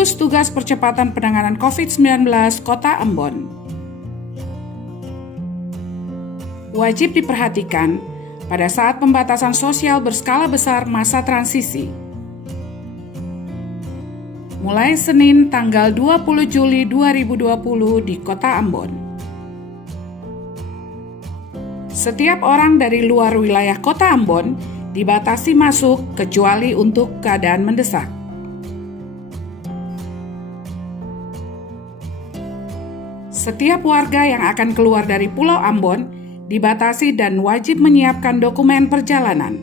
Gugus Tugas Percepatan Penanganan COVID-19 Kota Ambon. Wajib diperhatikan pada saat pembatasan sosial berskala besar masa transisi. Mulai Senin tanggal 20 Juli 2020 di Kota Ambon. Setiap orang dari luar wilayah Kota Ambon dibatasi masuk kecuali untuk keadaan mendesak. Setiap warga yang akan keluar dari Pulau Ambon dibatasi dan wajib menyiapkan dokumen perjalanan.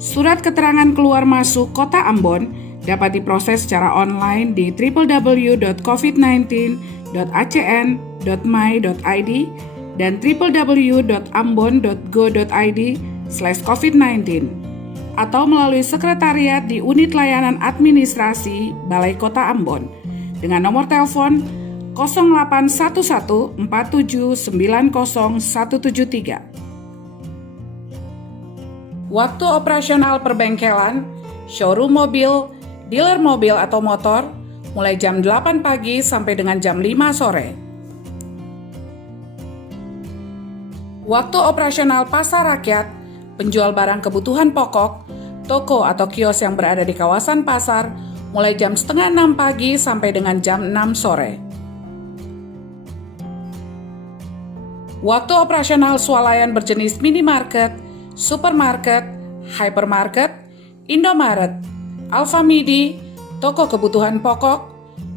Surat keterangan keluar masuk Kota Ambon dapat diproses secara online di www.covid19.acn.my.id dan www.ambon.go.id/covid19 atau melalui sekretariat di Unit Layanan Administrasi Balai Kota Ambon dengan nomor telepon 081147900173. Waktu operasional perbengkelan, showroom mobil, dealer mobil atau motor mulai jam 8 pagi sampai dengan jam 5 sore. Waktu operasional pasar rakyat, penjual barang kebutuhan pokok, toko atau kios yang berada di kawasan pasar mulai jam 5:30 pagi sampai dengan jam 6 sore. Waktu operasional swalayan berjenis minimarket, supermarket, hypermarket, Indomaret, Alfamidi, toko kebutuhan pokok,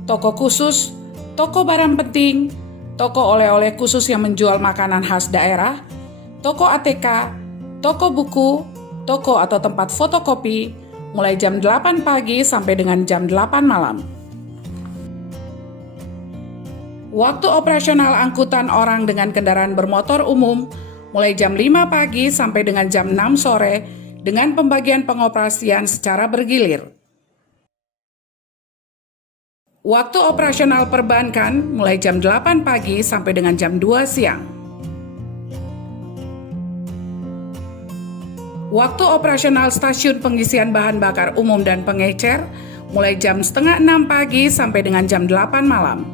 toko khusus, toko barang penting, toko oleh-oleh khusus yang menjual makanan khas daerah, toko ATK, toko buku, toko atau tempat fotokopi, mulai jam 8 pagi sampai dengan jam 8 malam. Waktu operasional angkutan orang dengan kendaraan bermotor umum, mulai jam 5 pagi sampai dengan jam 6 sore, dengan pembagian pengoperasian secara bergilir. Waktu operasional perbankan, mulai jam 8 pagi sampai dengan jam 2 siang. Waktu operasional stasiun pengisian bahan bakar umum dan pengecer mulai jam 5:30 pagi sampai dengan jam 8 malam.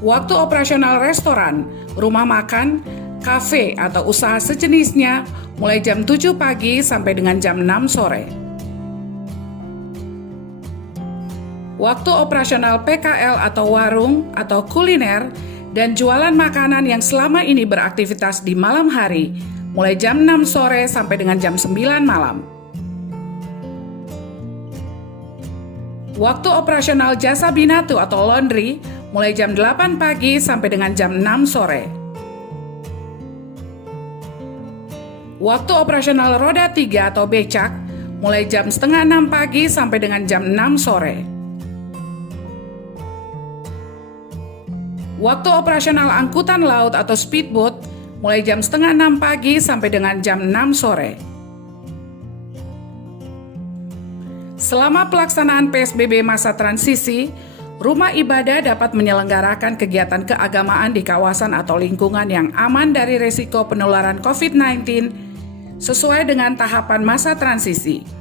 Waktu operasional restoran, rumah makan, kafe atau usaha sejenisnya mulai jam 7 pagi sampai dengan jam 6 sore. Waktu operasional PKL atau warung atau kuliner dan jualan makanan yang selama ini beraktivitas di malam hari, mulai jam 6 sore sampai dengan jam 9 malam. Waktu operasional jasa binatu atau laundry, mulai jam 8 pagi sampai dengan jam 6 sore. Waktu operasional roda 3 atau becak, mulai jam 5:30 pagi sampai dengan jam 6 sore. Waktu operasional angkutan laut atau speedboat mulai jam 5:30 pagi sampai dengan jam 6 sore. Selama pelaksanaan PSBB masa transisi, rumah ibadah dapat menyelenggarakan kegiatan keagamaan di kawasan atau lingkungan yang aman dari risiko penularan COVID-19 sesuai dengan tahapan masa transisi.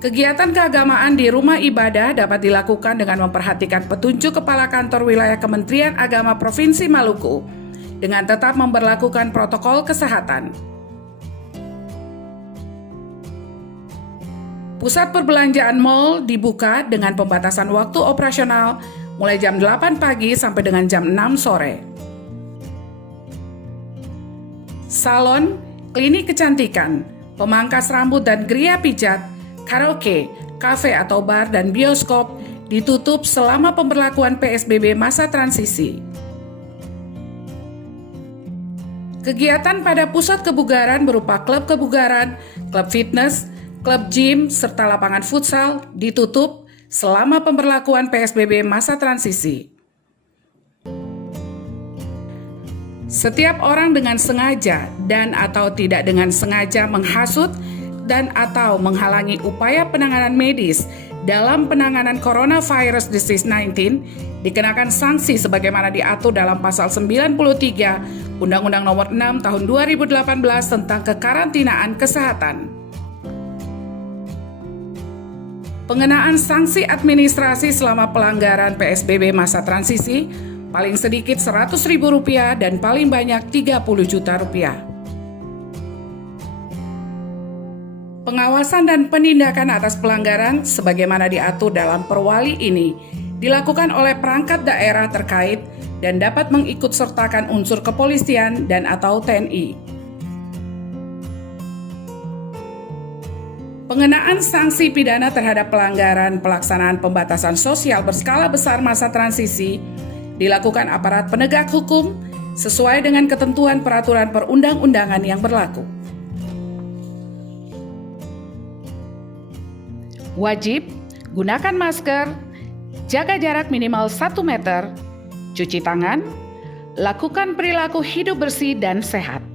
Kegiatan keagamaan di rumah ibadah dapat dilakukan dengan memperhatikan petunjuk Kepala Kantor Wilayah Kementerian Agama Provinsi Maluku dengan tetap memberlakukan protokol kesehatan. Pusat perbelanjaan mal dibuka dengan pembatasan waktu operasional mulai jam 8 pagi sampai dengan jam 6 sore. Salon, klinik kecantikan, pemangkas rambut dan gria pijat, karaoke, kafe atau bar dan bioskop ditutup selama pemberlakuan PSBB masa transisi. Kegiatan pada pusat kebugaran berupa klub kebugaran, klub fitness, klub gym, serta lapangan futsal ditutup selama pemberlakuan PSBB masa transisi. Setiap orang dengan sengaja dan atau tidak dengan sengaja menghasut dan atau menghalangi upaya penanganan medis dalam penanganan coronavirus disease 19 dikenakan sanksi sebagaimana diatur dalam pasal 93 Undang-Undang Nomor 6 Tahun 2018 tentang kekarantinaan kesehatan. Pengenaan sanksi administrasi selama pelanggaran PSBB masa transisi paling sedikit Rp100.000 dan paling banyak Rp30 juta. Pengawasan dan penindakan atas pelanggaran sebagaimana diatur dalam perwali ini dilakukan oleh perangkat daerah terkait dan dapat mengikutsertakan unsur kepolisian dan atau TNI. Pengenaan sanksi pidana terhadap pelanggaran pelaksanaan pembatasan sosial berskala besar masa transisi dilakukan aparat penegak hukum sesuai dengan ketentuan peraturan perundang-undangan yang berlaku. Wajib gunakan masker, jaga jarak minimal 1 meter, cuci tangan, lakukan perilaku hidup bersih dan sehat.